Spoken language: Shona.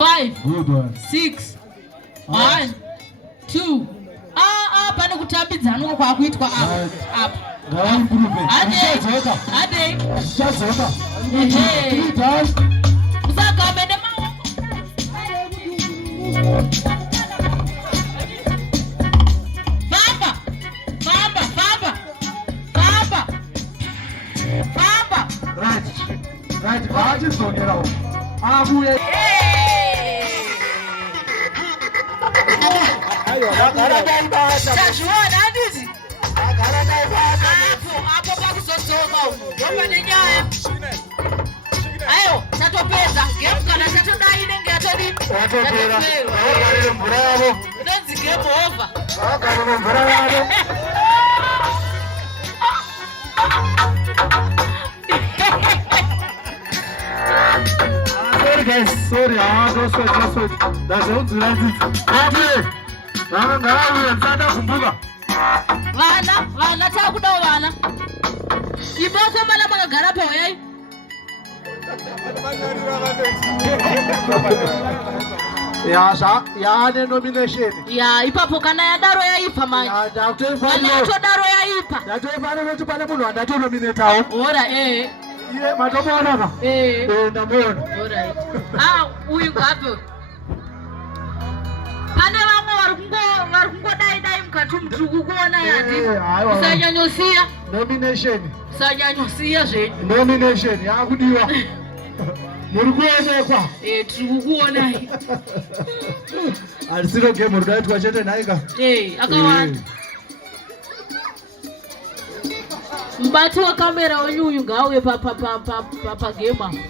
5, 6, 1, 2. Pane kutambidzana uko kwakuitwa apa. Ade. Musagame nemaoko. Famba. Right. Vachizongera uko. Abuye. Tazviona handiti? Apo pakuzodzoka uko. Wapane nyaya. Ayo, tatopedza. Game kana tatodai inenge yatori. Tatopera. Vagarire mvura yavo. Inonzi game over. Vagarire mvura yavo. Sorry, ndazvaudzira nzizi. Ngavauye ndisada kumbuka. Vana takudawo vana. Iboko mana makagara pauyayi. Yaane nomination. Ya ipapo kana yadaro yaipa manje. Kana yatodaro yaipa. Ndatoifana kuti pane munhu wandatonominatawo. Ora Iye matomuona ka? Ndamuona. Alright. Uyu gapo. Pane vamwe vari kungodai mukati mutuku kuona yati. Usanyanyosiya. Nomination. Usanyanyosiya zvenyu. Nomination yakudiwa. Muri kuonekwa. Tiri kukuonai. Harisiro game rudaitwa chete naika. Akawanda. Mubati wa kamera wenyu uyu ngauye pa game.